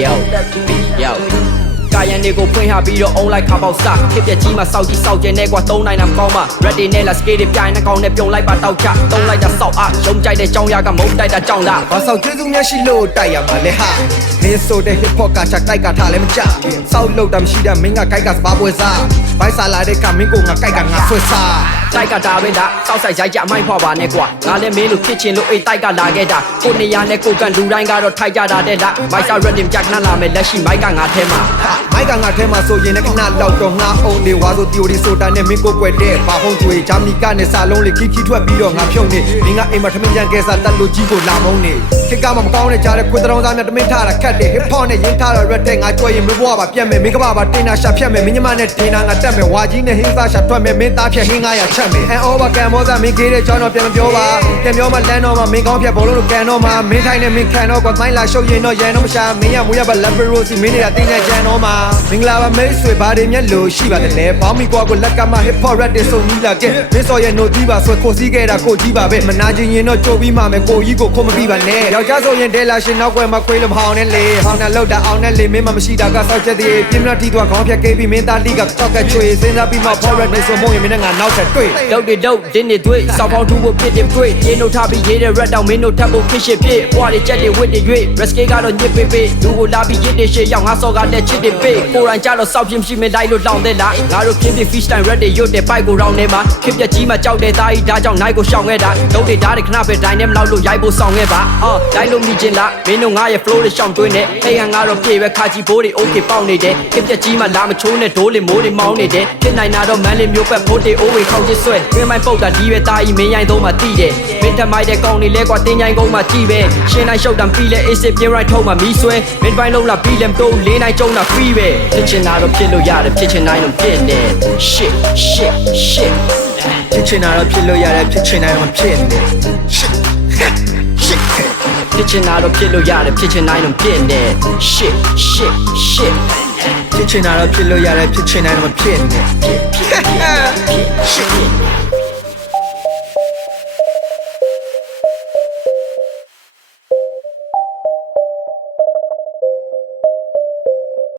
Yoကာယန်တွေကိုဖွင့်ဟပြီးတော့ online ခါပေါက်စဖြစ်ပြကြီးမှာစောက်ကြီးစောက်ကျဲနေကွာ3နိုင်တာမကောင်းပါ ready နဲ့ let's get ပြိုင်နှကောင်နဲ့ပြုံလိုက်ပါတောက်ချသုံးလိုက်တာစောက်အားရုံကြိုက်တဲ့ကြောင်းရကမုန်းတိုက်တာကြောင်းလား ဘာဆောက်ကျေးဇူးများရှိလို့တိုက်ရမှာလဲဟာမင်းဆိုတဲ့ hip hop ကချတိုက်ကထားလည်းမကြစောက်လို့တာမရှိတာမင်းကကြိုက်ကစပါပွဲစားဘိုက်စားလာတဲ့ကမင်းကိုငါကြိုက်ကငါဆွဲစားတိုက်ကတာပဲဒါစောက်ဆိုင်ရိုက်ကြအမိုက်ဖွာပါနဲ့ကွာငါလည်းမင်းလို့ဖြစ်ချင်လို့အိတ်တိုက်ကလာခဲ့တာကိုနေရနဲ့ကိုကန်လူတိုင်းကတော့ထိုက်ကြတာတဲ့လားမိုက်စာ ready ကြကနလာမယ်လက်ရှိမိုက်ကငါထဲမှာမိုက်ကငါထဲမှာဆိုရင်လည်းခဏလောက်တော့ငါအောင်နေဝါဆို theory ဆိုတာနဲ့မင်းကိုကွယ်တဲ့ဘာဟုံးတွေဂျာမနီကနေစာလုံးလေးခီခီထွက်ပြီးတော့ငါဖြုံနေမင်းကအိမ်မှာထမင်းကြံကဲစားတက်လို့ကြီးကိုလာမုန်းနေခေတ်ကမှမကောင်းတဲ့ကြားတဲ့ခွေးတောင်သားများတမင်းထားတာခတ်တယ် hip hop နဲ့ရင်းထားတော့ red တဲ့ငါကြွယ်ရင်မဘွားပါပြတ်မယ်မင်းကဘာပါတင်တာရှာဖြတ်မယ်မင်းညမနဲ့တင်တာငါတက်မယ်ဝါကြီးနဲ့ဟင်းသားရှာထွက်မယ်မင်းသားဖြတ်ဟင်း900ချက်မယ် and over ကံမောစားမင်းကြီးတဲ့ကြောင်းတော့ပြန်မပြောပါပြန်ပြောမှလမ်းတော့မှမင်းကောင်းဖြတ်ဘောလုံးလိုကန်တော့မှမင်းထိုင်နဲ့မင်းခံတော့ကွာမိုင်းလာရှုပ်ရင်တော့ရန်တော့မရှာမင်းရမူရပါ level စီမင်းနေတာတင်းနေကြံတော့မှမင်္ဂလာပါမိတ်ဆွေဘာတွေမျက်လို့ရှိပါတယ်လဲဘောင်းမီကွာကိုလက်ကမှ hip hop rap တွေစုံပြီးလာခဲ့မင်းစော်ရဲ့ no ကြီးပါဆွဲခိုစီးခဲ့တာကိုကြီးပါပဲမနာကျင်ရင်တော့ကြိုပြီးမှမယ်ကိုကြီးကိုခုံမပြီးပါနဲ့ယောက်ျားဆိုရင်ဒဲလာရှင်နောက်ွယ်မှာခွေးလို့မဟောင်းနဲ့လေဟောင်းနဲ့လောက်တာအောင်နဲ့လေမင်းမမရှိတာကစောက်ချက်သေးပြင်းမထီသွားခေါင်းဖြတ်ခဲ့ပြီးမင်းသားလိကတောက်ကချွေစဉ်းစားပြီးမှ hip hop rap တွေဆိုမုံရင်မင်းနဲ့ငါနောက်ထပ်တွေ့ဒုတ်တင်းနေတွေ့စောက်ပေါင်းထူဖို့ဖြစ်တယ်တွေ့ရေနှုတ်ထားပြီးရေးတဲ့ rap တောင်မင်းတို့ထပ်ဖို့ဖြစ်ဖြစ်ဘွားတွေကြက်တွေဝစ်တွေရွေ့ rescue ကတော့ညစ်ပေးပေးလူကိုလာပြီးရစ်တွေရှေ့ရောက်ငါစော်ကတဲ့ချစ်တွေပေးကိုရိုင်းကြတော့စောက်ပြင်းရှိမင်းလိုက်လို့လောင်တဲ့လားငါတို့ပြင်းပြ fish time red တွေရွတ်တဲ့ bike ကိုရောင်းနေမှာခစ်ပြကြီးမှာကြောက်တဲ့သားကြီးဒါကြောင့် night ကိုရှောင်ခဲ့တာဒုတ်တွေဓာတ်တွေခဏပဲ dynamic လောက်လို့ရိုက်ဖို့ဆောင်ခဲ့ပါလိုက်လို့မိချင်လားမင်းတို့ငါရဲ့ flow တွေရှောင်တွင်းနေဟဲ့ငါတော့ပြေပဲခါကြီးဘိုးတွေ okay ပေါက်နေတယ်ခစ်ပြကြီးမှာလာမချိုးနဲ့ဒိုးလေးမိုးတွေမောင်းနေတယ်ဖြစ်နိုင်တာတော့မန်းလေးမျိုးပတ်ဖို့တွေအိုးဝေခေါင်းချစ်ဆွဲတွင်းမိုင်းပုတ်တာဒီပဲသားကြီးမင်းရိုင်းသုံးမှတိတယ်မင်းတမိုက်တဲ့ကောင်းနေလဲကွာတင်းချိုင်းကုန်းမှာကြည့်ပဲရှင်းတိုင်းရှုပ်တံပြီးလဲ AC ပြင်း right ထုံးမှာမီးဆွဲမင်းပိုင်းလုံးလာပြီးလဲမတိုးလေးနိုင်ကျုံတာ free ပဲဖြစ်ချင်တာတော့ဖြစ်လို့ရတယ်ဖြစ်ချင်တိုင်းတော့ဖြစ်နေ shit ဖြစ်ချင်တာတော့ဖြစ်လို့ရတယ်ဖြစ်ချင်တိုင်းတော့ဖြစ်နေ shit ဖြစ်ချင်တာတော့ဖြစ်လို့ရတယ်ဖြစ်ချင်တိုင်းတော့ဖြစ်နေ shit ဖြစ်ချင်တာတော့ဖြစ်လို့ရတယ်ဖြစ်ချင်တိုင်းတော့ဖြစ်နေ shit